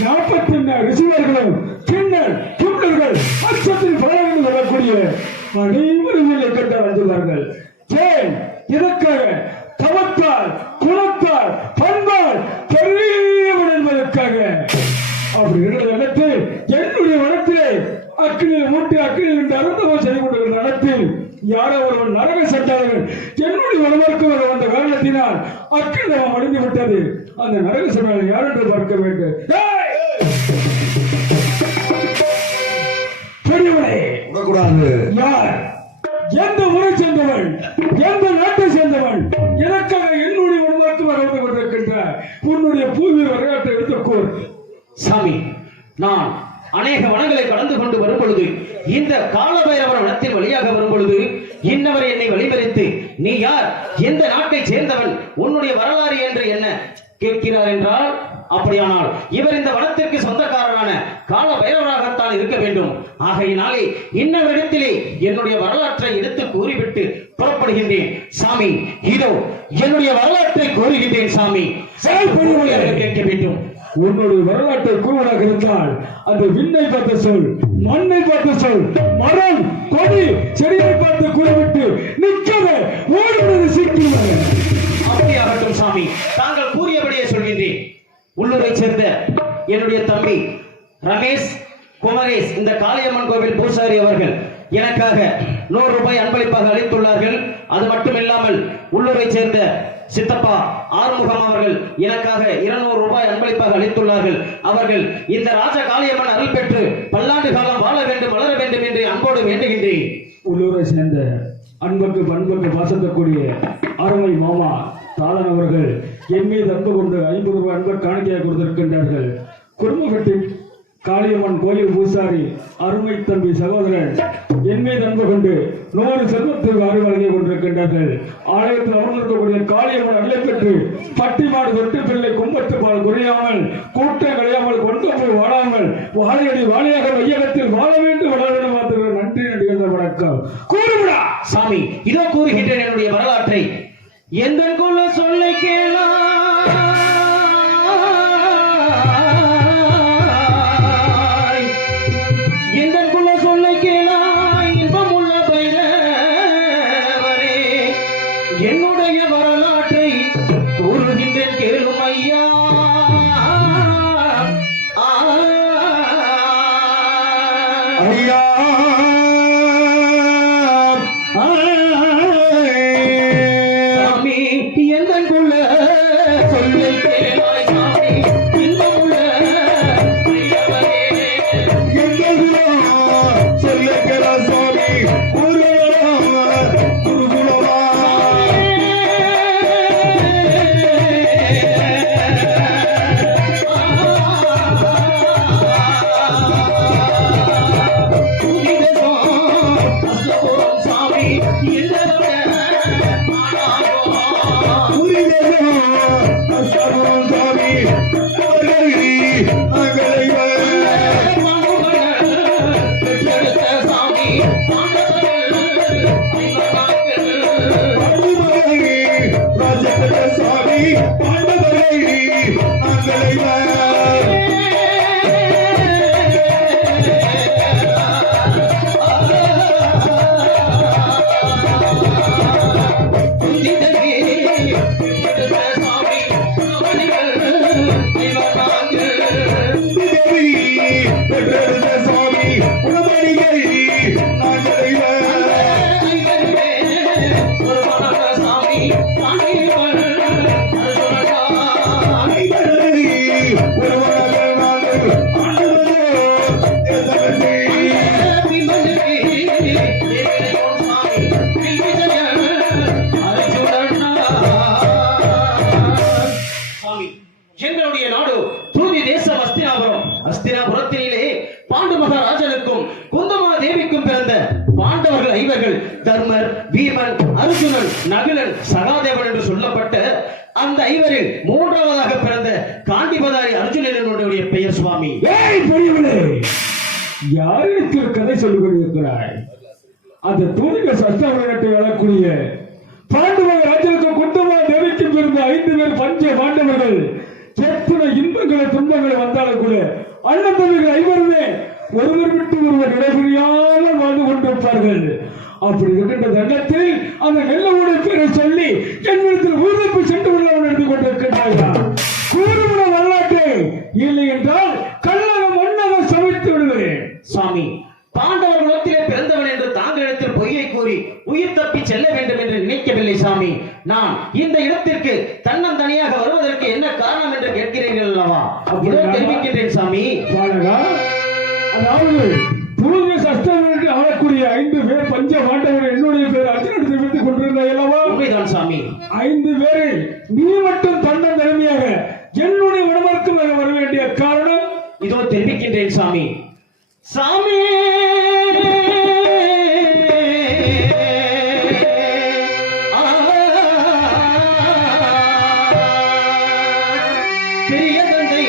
40 ரிஷிவர்களும் பின்னர் புன்னர்கள் அச்சத்தில் பலவர்கள் வரக்கூடிய அனைவரும் கட்ட வந்துள்ளார்கள். ஏன் இதற்காக தவத்தால் குணத்தால் பண்பால் பெரியவன் என்பதற்காக அப்படி நடத்து என்னுடைய வனத்திலே அக்கினியில் மூட்டி அக்கினில் இருந்து அருந்தவம் செய்து கொண்டிருக்கிற நடத்தில் யாரோ ஒருவன் நரக சென்றார்கள். என்னுடைய வனவருக்கு வந்த காரணத்தினால் அக்கினிதவம் அடைந்து விட்டது. அந்த நரக சென்றார்கள் யார் என்று பார்க்க வேண்டும். பெரியவனே யார், எந்த முறை சேர்ந்தவன், எந்த நாட்டை சேர்ந்தவன், எனக்காக என்னுடைய வனவருக்கு வந்து கொண்டிருக்கின்றார். உன்னுடைய பூர்வீக வரலாற்றை எடுத்துக்கோர். சாமி, நான் அநேக வனங்களை கடந்து கொண்டு வரும் பொழுது இந்த காலபைரவர் வனத்தின் வழியாக வரும் பொழுது இன்னவரை என்னை வழிமறித்து நீ யார், எந்த நாட்டை சேர்ந்தவன், உன்னுடைய வரலாறு என்று என்ன கேட்கிறார் என்றால், அப்படியானால் இவர் இந்த வனத்திற்கு சொந்தக்காரரான காலபைரவராகத்தான் இருக்க வேண்டும். ஆகையினாலே இன்னவரிடத்திலே என்னுடைய வரலாற்றை எடுத்து கூறிவிட்டு புறப்படுகின்றேன். சாமி, இதோ என்னுடைய வரலாற்றை கூறுகின்றேன். சாமி, கேட்க வேண்டும். உன்னுடைய வரலாற்றை கூறுவதாக இருந்தால் அந்த விண்ணை பார்த்து சொல், மண்ணை பார்த்து சொல், மரம் கொடி செடியை பார்த்து கூறிவிட்டு நிற்கவே ஓடுவது சீக்கிரமாக. அப்படியாகட்டும் சாமி, தாங்கள் கூறியபடியே சொல்கின்றேன். உள்ளூரை சேர்ந்த என்னுடைய தம்பி ரமேஷ் குமரேஷ் இந்த காளியம்மன் கோவில் பூசாரி அவர்கள் எனக்காக 100 ரூபாய் அன்பளிப்பாக அளித்துள்ளார்கள். அது மட்டுமில்லாமல் உள்ளூரை சேர்ந்த சித்தப்பா ஆறுமுகம் அவர்கள் எனக்காக 200 ரூபாய் அன்பளிப்பாக அளித்துள்ளார்கள். அவர்கள் இந்த ராஜ காளியம்மன் அருள் பெற்று பல்லாண்டு காலம் வாழ வேண்டும், வளர வேண்டும் என்று அன்போடு வேண்டுகின்றேன். உள்ளூரை சேர்ந்த அன்புக்கு பண்புக்கு பாசத்தக்கூடிய அருமை மாமா தாளன் அவர்கள் என் மீது அன்பு கொண்டு 50 ரூபாய் அன்பை காணிக்கையாக கொடுத்திருக்கின்றார்கள். குடும்பக்கட்டி காளியம்மன் கோயில் பூசாரி அருமை தம்பி சகோதரன் என் மீது அன்பு கொண்டு 100 செல்வத்திற்கு அருள் வழங்கிக் கொண்டிருக்கின்றார்கள். ஆலயத்தில் அமர்ந்திருக்கக்கூடிய காளியம்மன் அருளை பெற்று பட்டி மாடு தொட்டு பிள்ளை கும்பத்து பால் குறையாமல் கூட்டம் களையாமல் கொண்டு போய் வாழாமல் வாழையடி வாழையாக வையகத்தில் வாழ வேண்டும், வளர வேண்டும். நன்றி நடிகர் வணக்கம். கூறுவிடா சாமி, இதோ கூறுகின்றேன் என்னுடைய வரலாற்றை. எந்த குல சொல்லை கேளா என்னுடைய வரலாற்றை கூறுகின்றேன் கேளும் ஐயா. ஐயா சாமி, எந்தக்குள்ள சொல்லை கேளாய் சாமி, இன்பமுள்ள சொல்ல கேளா சாமி. அஸ்தினாபுரத்திலே பாண்டு மகாராஜனுக்கும் குந்தமா தேவிக்கும் பிறந்த பாண்டவர்கள் 5 தர்மர், வீமன், அர்ஜுனன், நகுலன், சகாதேவன் என்று சொல்லப்பட்ட அந்த 5 மூன்றாவதாக பிறந்த காண்டிபதாரி அர்ஜுனன் என்னுடைய பெயர் சுவாமி. யாருக்கு கதை சொல்லிக் கொண்டிருக்கிறாய்? அந்த தூணிக சஷ்டாவரத்தை வளரக்கூடிய பாண்டவ ராஜனுக்கு குந்தமா தேவிக்கும் பிறந்த 5 பேர் பஞ்ச பாண்டவர்கள் எத்தனை இன்பங்களை துன்பங்களை வந்தாலும் கூட அண்ணன் தம்பிகள் ஐவருமே ஒருவர் விட்டு ஒருவர் இடைபிரியாமல் வாழ்ந்து கொண்டிருப்பார்கள். அப்படி இருக்கின்ற தருணத்தில் அந்த நெல்லவோட பேரை சொல்லி என்னிடத்தில் ஊருக்கு சென்று உள்ளவன் எடுத்து கொண்டிருக்கிறார்கள். கூறுமுன வரலாற்று இல்லை என்றால் கல்லக மண்ணக சமைத்து விடுவேன். சுவாமி, பாண்டவர் குலத்திலே பிறந்தவன் என்று தாங்களிடத்தில் பொய்யை கூறி உயிர் தப்பி செல்ல வேண்டும் என்று நினைக்கவில்லை சாமி. நான் இந்த இடத்திற்கு தன்னந்தனியாக வருவதற்கு என்ன காரணம் என்று கேட்கிறீர்கள் அல்லவா? இதோ தெரிவிக்கின்றேன் சாமி. அதாவது பூர்வ சஷ்டம் என்று ஆளக்கூடிய 5 பேர் பஞ்ச பாண்டவர் என்னுடைய பேர் அர்ஜுனன் தெரிவித்துக் கொண்டிருந்தாய் அல்லவா? உண்மைதான் சாமி. 5 பேரில் நீ மட்டும் தன்னந்தனியாக என்னுடைய உடம்புக்கு வர வேண்டிய காரணம் இதோ தெரிவிக்கின்றேன் சாமி. சாமி, பெரிய தந்தை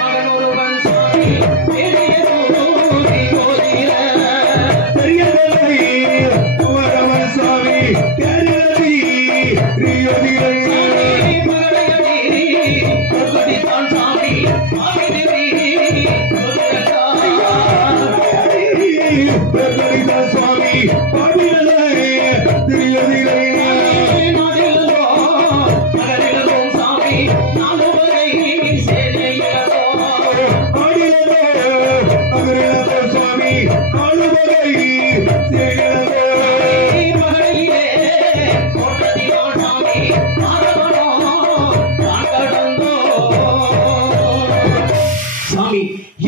மகன் ஒருவன் சாமி, பெரிய தூதி ஓதிர. பெரிய தந்தை ஒருவன் சாமி, கருதி ரியோதிரை. மகளையடி கொடித்தான் சாமி, ஆவினரி பிரகடிதான் சுவாமி, பாடினலே ரியோதிரை.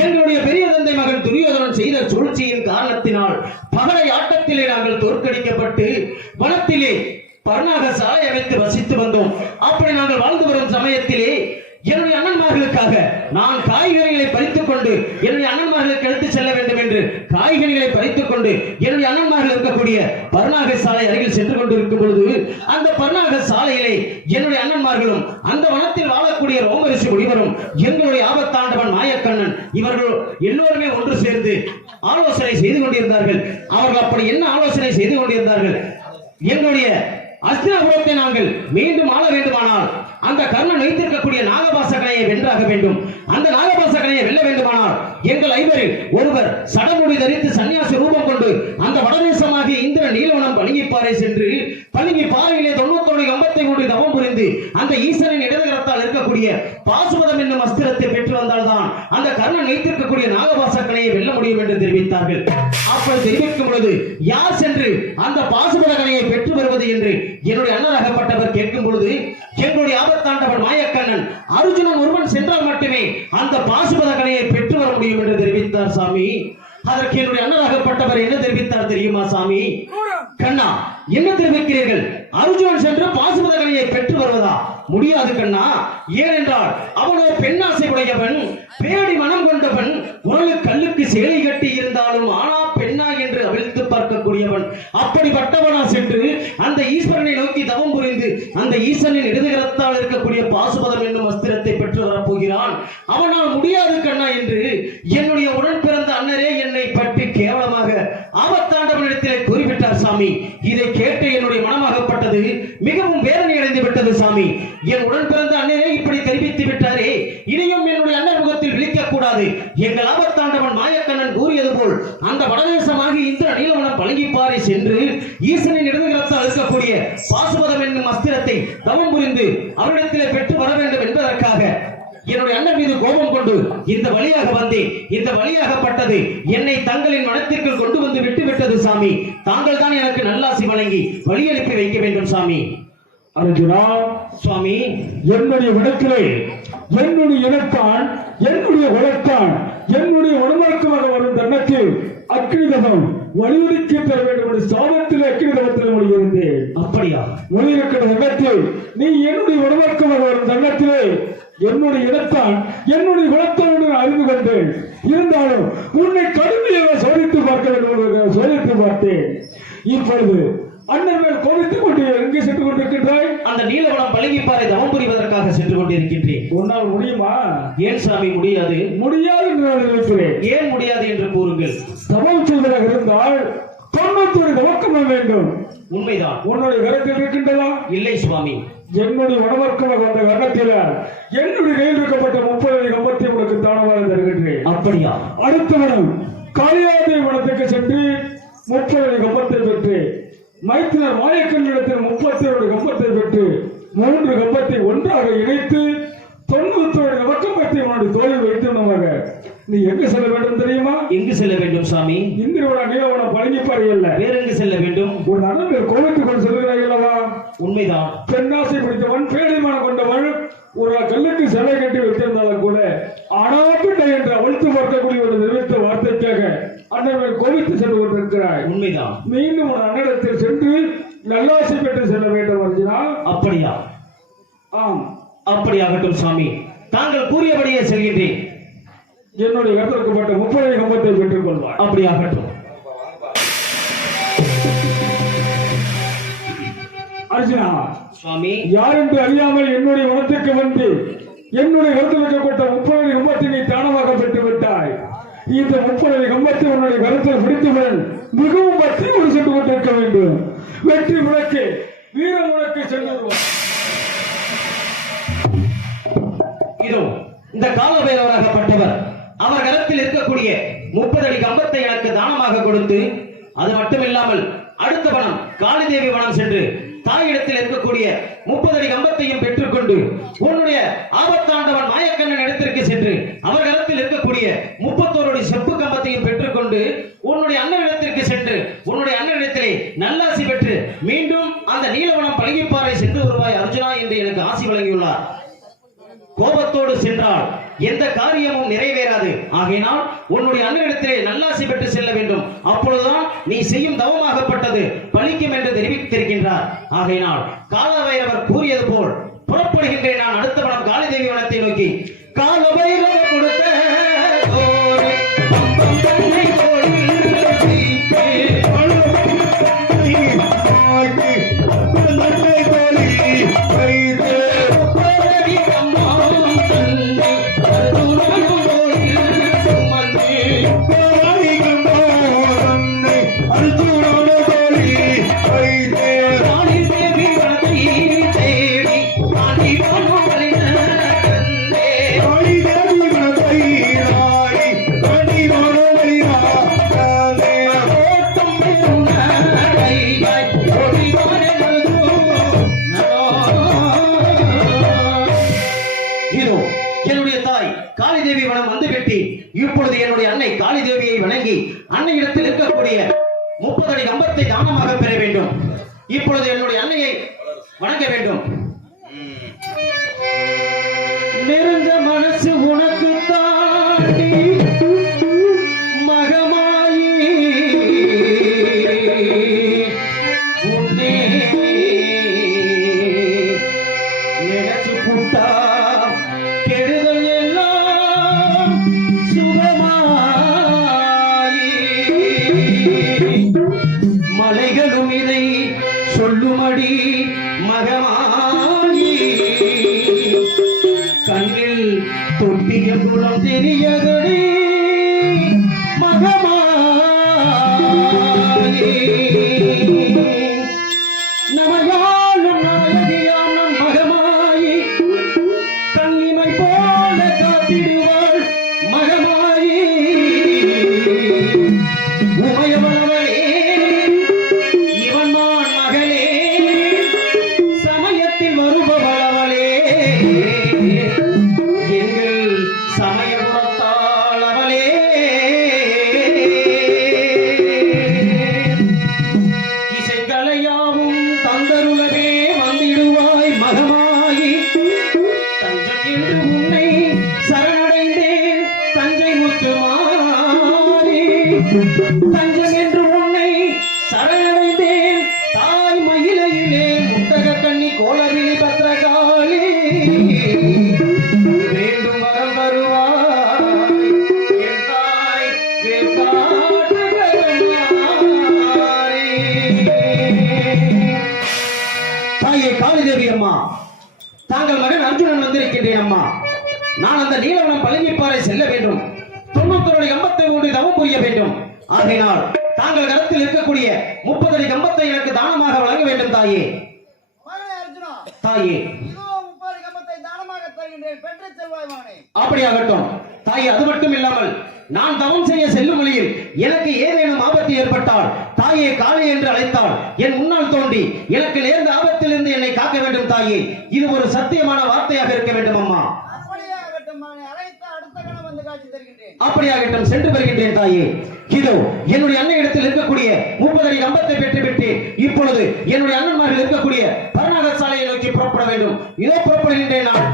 எங்களுடைய பெரிய தந்தை மகன் துரியோதனன் செய்த சூழ்ச்சியின் காரணத்தினால் பகலை ஆட்டத்திலே நாங்கள் தோற்கடிக்கப்பட்டு வனத்திலே பர்ணாக சாலை அமைத்து வசித்து வந்தோம். அப்படி நாங்கள் வாழ்ந்து வரும் சமயத்திலே என்னுடைய அண்ணன்மார்களுக்காக நான் காய்கறிகளை பறித்துக் கொண்டு என்னுடைய அண்ணன்மார்களுக்கு எடுத்துச் செல்ல வேண்டும் என்று காய்கறிகளை பறித்துக் கொண்டு என்னுடைய அண்ணன்மார்கள் இருக்கக்கூடிய பர்ணாக சாலை அருகில் சென்று கொண்டிருக்கும் பொழுது அந்த பர்ணாக சாலையிலே என்னுடைய அண்ணன்மார்களும் அந்த வனத்தில் வாழக்கூடிய ரோமரிஷி முனிவரும் எங்களுடைய ஆபத்தாண்டவன் மாயக்கண்ணன் இவர்கள் எல்லோருமே ஒன்று சேர்ந்து ஆலோசனை செய்து கொண்டிருந்தார்கள். அவர்கள் அப்படி என்ன ஆலோசனை செய்து கொண்டிருந்தார்கள்? எங்களுடைய அஸ்தினாபுரத்தை நாங்கள் மீண்டும் ஆள வேண்டுமானால் அந்த கர்ணன் வைத்திருக்கக்கூடிய நாகபாசகனையை வென்றாக வேண்டும். அந்த நாகபாசகனையை வெல்ல வேண்டுமானால் எங்கள் ஐவரில் ஒருவர் சடமுடி தரித்து சன்னியாசி ரூபம் கொண்டு அந்த வடதேசமாகிய இந்திர நீலவனம் பளிங்கிப்பாறை சென்று பளிங்கிப்பாறையிலே 91 கம்பத்தை கொண்டு தவம் புரிந்து அந்த ஈசனின் இடதுகரத்தால் இருக்கக்கூடிய பாசுபதம் என்னும் அஸ்திரத்தை பெற்று வந்தால்தான் அந்த கர்ணன் வைத்திருக்கக்கூடிய நாகபாசகனையை வெல்ல முடியும் என்று தெரிவித்தார்கள். அப்படி தெரிவிக்கும் பொழுது யார் சென்று அந்த பாசுபத கனையை பெற்று வருவது என்று என்னுடைய அண்ணராகப்பட்டவர் கேட்கும் பொழுது எங்களுடைய ஆபத்தாண்டவன் மாயக்கண்ணன் அர்ஜுனன் ஒருவன் சென்றால் மட்டுமே அந்த பாசுபத கனையை பெற்று வர முடியும் என்று தெரிவித்தார் சாமி. அதற்கு என்னுடைய அண்ணராகப்பட்டவர் என்ன தெரிவித்தார் தெரியுமா சாமி? கண்ணா, என்ன தெரிவிக்கிறீர்கள்? அர்ஜுனன் சென்று பாசுபத கனையை பெற்று வருவதா? முடியாது கண்ணா. ஏனென்றால் அவனோ பெண்ணாசை உடையவன், பேடி மனம் கொண்டவன், உரலு கல்லுக்கு சேலை கட்டி இருந்தாலும் ஆனா பெண்ணா என்று அவிழ்த்து பார்க்கக்கூடியவன். அப்படிப்பட்டவனா சென்று அந்த ஈஸ்வரனை நோக்கி தவம் புரிந்து அந்த ஈசனின் இடதுகரத்தால் இருக்கக்கூடிய பாசுபதம் என்னும் அஸ்திரத்தை பெற்று வரப்போகிறான். அவனால் முடியாது கண்ணா என்று என்னுடைய உடன் பிறந்த அண்ணரே என்னை பற்றி கேவலமாக ஆபத்தாண்டவனிடத்திலே கூறிவிட்டார் சாமி. இதை கேட்டு என்னுடைய மனமாகப்பட்டது மிகவும் வேதனை அடைந்து விட்டது சாமி. என் உடன் பிறந்த அண்ணரே இப்படி தெரிவித்து விட்டாரே, இனியும் என்னுடைய அண்ணன் முகத்தில் விழிக்க கூடாது. எங்கள் ஆபத்தாண்டவன் மாயக்கண்ணன் கூறியது போல் அந்த வடதேசமாகி இந்திர நீலவனம் பளிங்கிப்பாறை சென்று ஈசனின் இடதுகரத்தால் இருக்கக்கூடிய பாசுபதம் என்னும் அஸ்திரத்தை தவம் புரிந்து அவரிடத்திலே பெற்று வர வேண்டும் என்பதற்காக என்னுடைய அண்ணன் மீது கோபம் கொண்டு இந்த வழியாக வந்தேன். இந்த வழியாகப்பட்டது என்னை தங்களின் மனத்திற்குள் கொண்டு வந்து விட்டு விட்டது சாமி. தாங்கள் தான் எனக்கு நல்லாசி வழங்கி வழி அனுப்பி வைக்க வேண்டும் சாமி. அர்ஜுனா சுவாமி, என்னுடைய விடத்திலே என்னுடைய இனத்தான் என்னுடைய வழக்கான் என்னுடைய உடம்புக்குமாக வரும் தருணத்தில் அக்னிதம் வலியுறுத்தி பெற வேண்டும் என்று சாபத்தில் அக்னிதவத்தில் மொழியிருந்தேன். அப்படியா? மொழியிருக்கிற தருணத்தில் நீ என்னுடைய உடம்புக்குமாக வரும் தருணத்திலே என்னுடைய இடத்தான் என்னுடைய குலத்தோடு அறிந்து கொண்டேன். இருந்தாலும் உன்னை கடுமையாக சோதித்து பார்க்க வேண்டும் சோதித்து பார்த்தேன். இப்பொழுது அண்ணன் கோபித்துக் கொண்டு எங்கே சென்று கொண்டிருக்கின்றாய்? அந்த நீலவனம் பளிங்கிப்பாறை தவம் புரிவதற்காக சென்று கொண்டிருக்கின்றேன். உன்னால் முடியுமா? ஏன் சாமி முடியாது? முடியாது என்று நான் நினைக்கிறேன். ஏன் முடியாது என்று கூறுங்கள். தவம் செய்வதாக இருந்தால் 91 தவக்கம் வேண்டும். உண்மைதான். உன்னுடைய கருத்தில் இருக்கின்றதா? இல்லை சுவாமி. என்னுடைய உணவர்க்காக வந்த கர்ணத்தில என்னுடைய கையில் இருக்கப்பட்ட 30 அடி கம்பத்தை உனக்கு தானமாக தருகின்றேன். அப்படியா? அடுத்த வனம் காளியாதேவி வனத்துக்கு சென்று 30 அடி கம்பத்தை பெற்று மைத்தினர் மாயக்கண்ணிடத்தில் 32 கம்பத்தை பெற்று 3 கம்பத்தை ஒன்றாக இணைத்து 97 நவக்கம்பத்தை உன்னுடைய தோளில் வைத்தவனமாக நீ எங்கு செல்ல வேண்டும் தெரியுமா? எங்கு செல்ல வேண்டும் சாமி? இந்திரவன நீலவன பழனிப்பாறை அல்ல, வேற எங்கு செல்ல வேண்டும்? ஒரு அண்ணன் கோவித்துக் கொண்டு செல்கிறாய் அல்லவா? உண்மைதான். பெண்ணாசை பிடித்தவன் பேடிமானம் கொண்டவன் ஒரு கல்லுக்கு சிலை கட்டி வைத்திருந்தாலும் கூட ஆனாப்பிட்டை என்று அவிழ்த்து பார்க்கக்கூடிய ஒரு தெரிவித்த வார்த்தைக்காக அண்ணன் கோவித்து சென்று கொண்டிருக்கிறாய். உண்மைதான். மீண்டும் ஒரு அண்ணனிடத்தில் சென்று நல்லாசை பெற்று செல்ல வேண்டும் அர்ஜுனா. அப்படியா? ஆம், அப்படியாகட்டும் சாமி, தாங்கள் கூறியபடியே செல்கின்றேன். என்னுடைய கருத்திற்குப்பட்ட 30 கம்பத்தை பெற்றுக் கொள்வார். அப்படியாகட்டும். அர்ஜுனா சுவாமி, யார் என்று அறியாமல் என்னுடைய வனத்திற்கு வந்து என்னுடைய கருத்தில் வைக்கப்பட்ட 30 கம்பத்தை நீ தானமாக பெற்று விட்டாய். இந்த 30 கம்பத்தை உன்னுடைய கருத்தில் பிடித்தவன் மிகவும் பக்தியோடு சென்று கொண்டிருக்க வேண்டும். வெற்றி முழக்கு வீர முழக்கு செல்லுவோம். இதோ இந்த காலபைரவராகப்பட்டவர் அவர் கரத்தில் இருக்கக்கூடிய 30 அடி கம்பத்தை எனக்கு தானமாக கொடுத்து, அது மட்டுமில்லாமல் அடுத்த வனம் காளிதேவி வனம் சென்று தாயிடத்தில் இருக்கக்கூடிய 30 அடி கம்பத்தையும் பெற்றுக்கொண்டு உன்னுடைய ஆபத்தாண்டவன் மாயக்கண்ணன் இடத்திற்கு சென்று அவர் கரத்தில் இருக்கக்கூடிய 31 அடி செப்பு கம்பத்தையும் பெற்றுக்கொண்டு உன்னுடைய அண்ணனிடத்திற்கு சென்று உன்னுடைய அண்ணனிடத்திலே நல்லாசி பெற்று மீண்டும் அந்த நீலவனம் பழகிப்பாறை சென்று வருவாய் அர்ஜுனா என்று எனக்கு ஆசி வழங்கியுள்ளார். கோபத்தோடு சென்றால் எந்த காரியமும் நிறைவேறாது. ஆகையினால் உன்னுடைய அண்ணனிடத்திலே நல்லாசி பெற்று செல்ல வேண்டும். அப்பொழுதுதான் நீ செய்யும் தவமாகப்பட்டது பலிக்கும் என்று தெரிவித்திருக்கின்றார். ஆகையினால் காலபைரவர் கூறியது போல் புறப்படுகின்றேன். நான் அடுத்த வனம் காளிதேவி வனத்தை நோக்கி. காலபைரவர் கொடுத்த இப்பொழுது என்னுடைய அன்னை காளிதேவியை வணங்கி அன்னையிடத்தில் இருக்கக்கூடிய 30 அடி கம்பத்தை தானமாக பெற வேண்டும். இப்பொழுது என்னுடைய அன்னையை வணங்க வேண்டும். நெருங்க மனசு உனக்கு தாண்டி மகமாயி உன்னே நினைச்சு புட்டா கெடுதல் எல்லாம் சுகமாயி மலைகளும் இதை சொல்லுமடி மகமாயி கண்ணில் தொட்டிய குளம் தெரியதடி மகமாயி நமையாளும் நாயகியாம் நம் மகமாயி கண்ணிமை போல காத்திடுவாள் மகமாயி உமையவளவளே இவன் மான் மகளே சமயத்தில் வருபவளவளே எங்கள் சமயபுரத்தாள் அவளே இசைக்கலையாவும் தந்தருளவே வந்திடுவாய் மகமாயி தஞ்சம் என்று உன்னை சரணடைந்தேன் தஞ்சை முத்துமாரி தஞ்சம் என்று உன்னை சரணடைந்தேன் தாய் மயிலையிலே முட்டக கண்ணி கோலவிழி பத்ரகாளி வேண்டும் வரம் வருவாய் என் தாய் தாயே காளிதேவி அம்மா, தாங்கள் மகன் அர்ஜுனன் வந்திருக்கின்றேன் அம்மா. நான் அந்த நீலவனம் பழனிப்பாறை செல்ல வேண்டும். 91 கம்பத்தை ஓடி தவம் புரிய வேண்டும். ஆகையினால் தாங்கள் கரத்தில் இருக்கக்கூடிய 30 அடி கம்பத்தை எனக்கு தானமாக வழங்க வேண்டும் தாயே. தாயே இதோ 30 கம்பத்தை தானமாக தருகின்றேன், பெற்று செல்வாய் மகனே. அப்படியாகட்டும் தாயே. அது மட்டும் இல்லாமல் நான் தவம் செய்ய செல்லும் வழியில் எனக்கு ஏதேனும் ஆபத்து ஏற்பட்டால் தாயே காளி என்று அழைத்தால் என் முன்னால் தோண்டி எனக்கு நேர்ந்த ஆபத்திலிருந்து என்னை காக்க வேண்டும் தாயே. இது ஒரு சத்தியமான வார்த்தையாக இருக்க வேண்டும் அம்மா. அப்படியாகட்டும் மகனே, அழைத்த அடுத்த கணம் வந்து காட்சி தருகின்றேன். அப்படியாகட்டும், சென்று வருகின்றேன் தாயே. இதோ என்னுடைய அண்ணன் இடத்தில் இருக்கக்கூடிய 30 அடி கம்பத்தை பெற்றுவிட்டு இப்பொழுது என்னுடைய அண்ணன்மார்கள் இருக்கக்கூடிய பரணாக சாலையை நோக்கி புறப்பட வேண்டும். இதோ புறப்படுகின்றேன் நான்.